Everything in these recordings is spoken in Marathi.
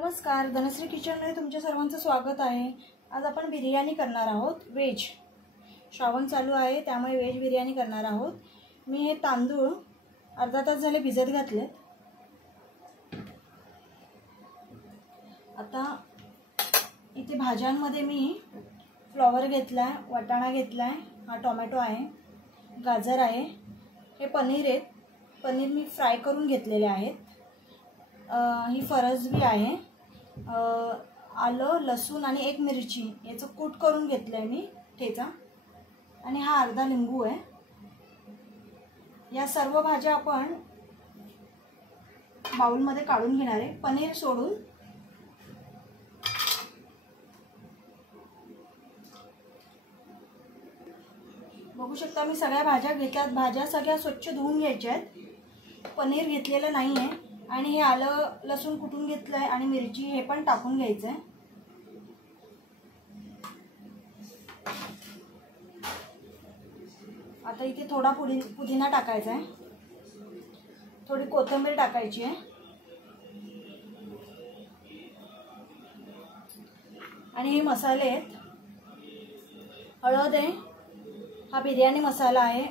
नमस्कार, धनश्री किचनमध्ये तुमच्या सर्वांचं स्वागत आहे। आज आपण बिर्याणी करणार आहोत, व्हेज। श्रावण चालू आहे त्यामुळे व्हेज बिर्याणी करणार आहोत। मी हे तांदूळ अर्धा तास झाले भिजत घातले। आता इथे भाज्यांमध्ये मी फ्लॉवर घेतलाय, वाटाणा घेतलाय, हा टोमॅटो आहे, गाजर आहे, हे पनीर आहे, पनीर मी फ्राय करून घेतलेले आहेत, ही फरसबी आहे, आलं, लसूण आणि एक मिरची याचं कूट करून घेतलंय मी ठेचा, आणि हा अर्धा लिंबू आहे। या सर्व भाज्या आपण बाउलमध्ये काढून घेणार आहे पनीर सोडून। बघू शकता मी सगळ्या भाज्या घेतल्यात। भाज्या सगळ्या स्वच्छ धुवून घ्यायच्या आहेत। पनीर घेतलेलं नाही आहे आणि हे आलं लसूण कुटून घेतलंय आणि मिरची हे पण टाकून घ्यायचंय। आता इथे थोडा पुदिना टाकायचा आहे, थोडी कोथिंबीर टाकायची आहे, आणि हे मसाले आहेत, हळद आहे, हा बिर्याणी मसाला आहे,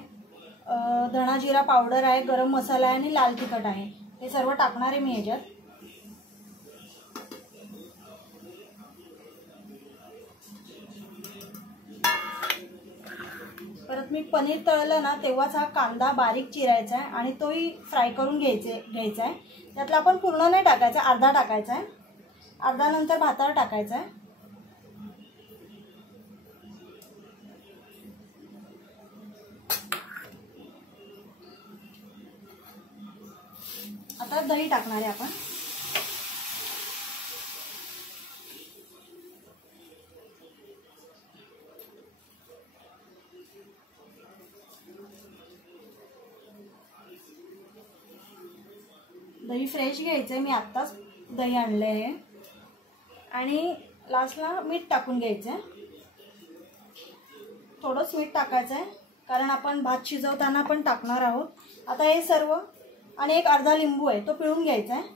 धणा जिरा पावडर आहे, गरम मसाला आहे आणि लाल तिखट आहे। हे सर्व टाकणार आहे मी याच्यात। परत मी पनीर तळलं ना तेव्हाच हा कांदा बारीक चिरायचा आहे आणि तोही फ्राय करून घ्यायचा आहे। त्यातला आपण पूर्ण नाही टाकायचा, अर्धा टाकायचा आहे, अर्धा नंतर भातावर टाकायचा आहे। आता दही टाकणार आहे आपण। दही फ्रेश घ्यायचंय, मी आत्ताच दही आणले आहे, आणि लास्टला मीठ टाकून घ्यायचंय, थोडंच मीठ टाकायचं आहे कारण आपण भात शिजवताना पण टाकणार आहोत। आता हे सर्व आणि एक अर्धा लिंबू आहे तो पिळून घ्यायचा आहे।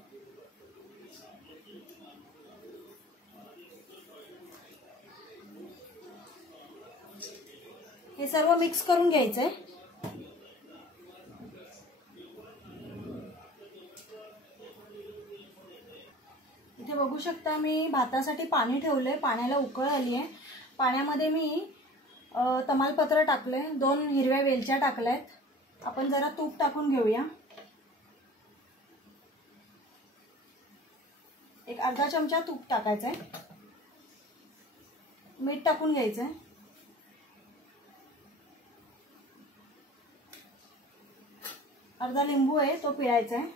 हे सर्व मिक्स करून घ्यायचंय। इथे बघू शकता मी भातासाठी पाणी ठेवलंय, पाण्याला उकळ आली आहे। पाण्यामध्ये मी तमालपत्र टाकले, 2 हिरव्या वेलच्या टाकल्यात। आपण जरा तूप टाकून घेऊया, एक अर्धा चमचा तूप टाकायचं आहे, मीठ टाकून घ्यायचं आहे, अर्धा लिंबू आहे तो पिळायचा आहे,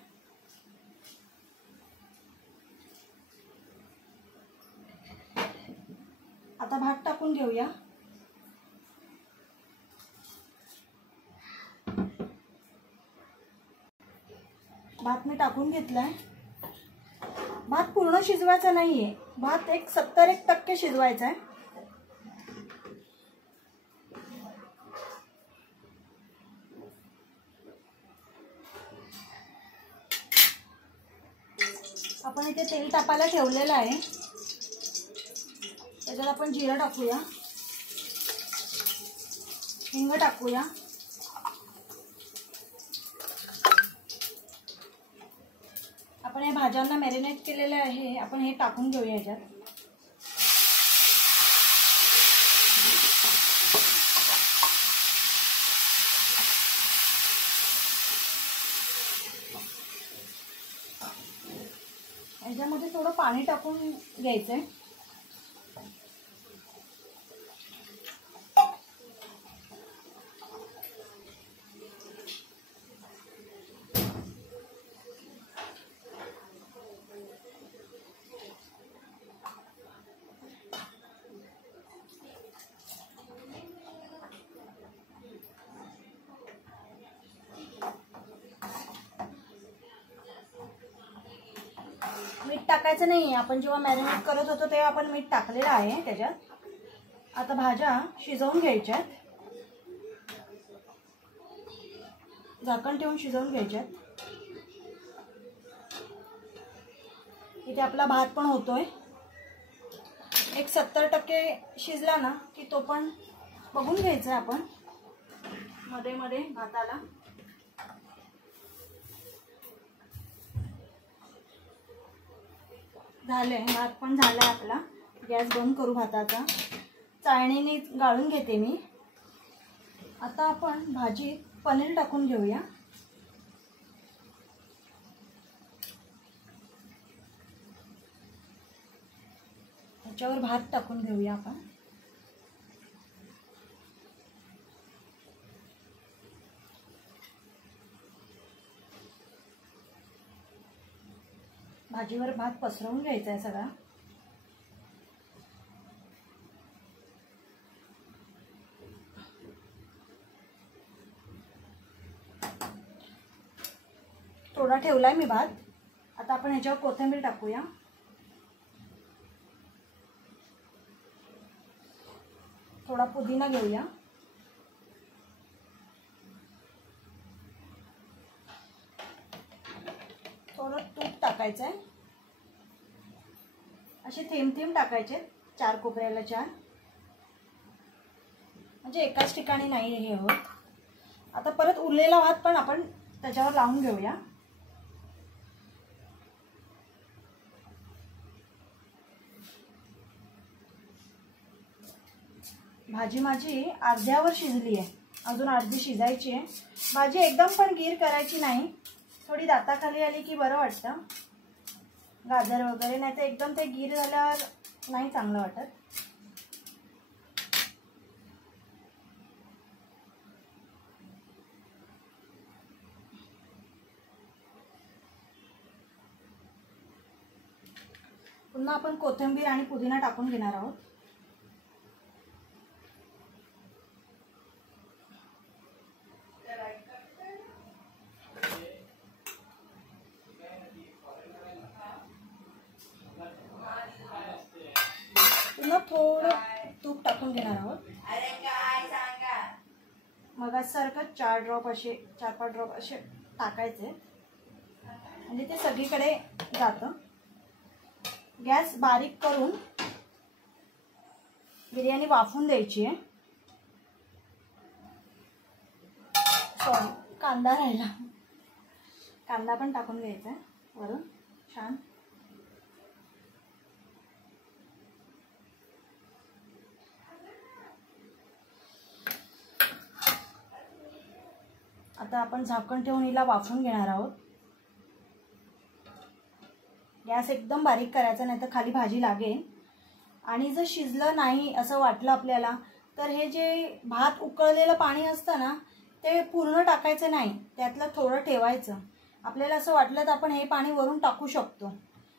आता भात टाकून घेऊया। भात मी टाकून घेतलाय। भात पूर्ण शिजवायचा नाहीये, भात एक 70% शिजवायचा आहे। आपण इथे तेल तापायला ठेवलेलं आहे, त्याच्यात आपण जिरं टाकूया, हिंग टाकूया, आपण हे भाज्यांना मॅरिनेट केलेलं आहे, आपण हे टाकून घेऊया याच्यात। याच्यामध्ये थोडं पाणी टाकून घ्यायचंय। मीठ टाकायचं नाही, आपण जेव्हा मॅरिनेट करत होतो तेव्हा आपण मीठ टाकलेलं आहे त्याच्यात। आता भाज्या शिजवून घ्यायच्यात, झाकण ठेवून शिजवून घ्यायच्यात। इथे आपला भात पण होतोय. एक 70% शिजला ना की तो पण बघून घ्यायचा आपण मध्ये मध्ये भाताला. झालंय, भात पण झालाय आपला. गॅस बंद करू भाताचा. चाळणीने गाळून घेते मी. आता आपण भाजीत पनीर टाकून घेऊया. त्याच्यावर भात टाकून घेऊया आपण. भाजीवर भात पसरवून घ्यायचा आहे सगळा. थोडा ठेवलाय मी भात. आता आपण ह्याच्यावर कोथिंबीर टाकूया. थोडा पुदिना घेऊया. थोडं तूप टाकायचं आहे. असे थेंब थेंब टाकायचे, 4 कोपऱ्याला 4, म्हणजे एकाच ठिकाणी नाही हे होत. आता परत उरलेला भात पण आपण त्याच्यावर लावून घेऊया. भाजी माझी अर्ध्यावर शिजली आहे, अजून अर्धी शिजायची आहे. भाजी एकदम पण गीर करायची नाही, थोडी दाताखाली आली की बरं वाटतं. गाजर वगैरे, नाही तर एकदम ते गीर झाल्यावर नाही चांगलं वाटत. पुन्हा आपण कोथिंबीर आणि पुदिना टाकून घेणार आहोत. पुन्हा थोडं तूप टाकून घेणार आहोत. मगासारखं 4 ड्रॉप असे 4-5 ड्रॉप असे टाकायचे, म्हणजे ते सगळीकडे जातं. गॅस बारीक करून बिर्याणी वाफून द्यायची आहे. सॉरी, कांदा राहिला. कांदा पण टाकून घ्यायचा आहे वरून छान. आता आपण झाकण ठेवून हिला वाफून घेणार आहोत. गॅस एकदम बारीक करायचा, नाही तर खाली भाजी लागेल. आणि जर शिजलं नाही असं वाटलं आपल्याला, तर हे जे भात उकळलेलं पाणी असतं ना, ते पूर्ण टाकायचं नाही, त्यातलं थोडं ठेवायचं. आपल्याला असं वाटलं तर आपण हे पाणी वरून टाकू शकतो.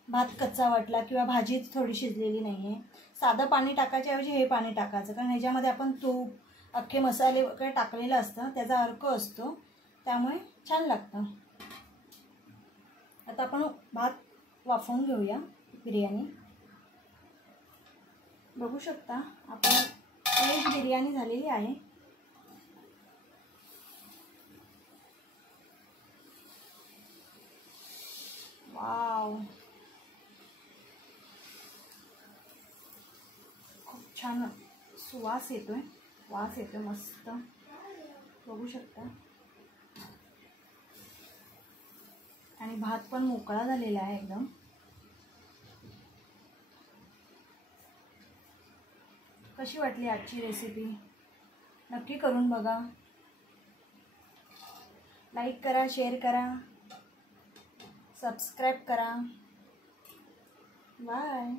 भात कच्चा वाटला किंवा भाजी थोडी शिजलेली नाही आहे, साधं पाणी टाकायच्याऐवजी हे पाणी टाकायचं. कारण ह्याच्यामध्ये आपण तूप, अख्खे मसाले वगैरे टाकलेलं असतं, त्याचा अर्क असतो, त्यामुळे छान लागतं. आता आपण भात वाफवून घेऊया. बिर्याणी बघू शकता, आपण व्हेज बिर्याणी झालेली आहे. वाव, खूप छान सुवास येतोय, वास येतोय मस्त, बघू शकता. आणि भात पण मोकळा झालेला आहे एकदम. कशी वाटली आजची रेसिपी? नक्की करून बघा. लाईक करा, शेअर करा, सबस्क्राईब करा. बाय.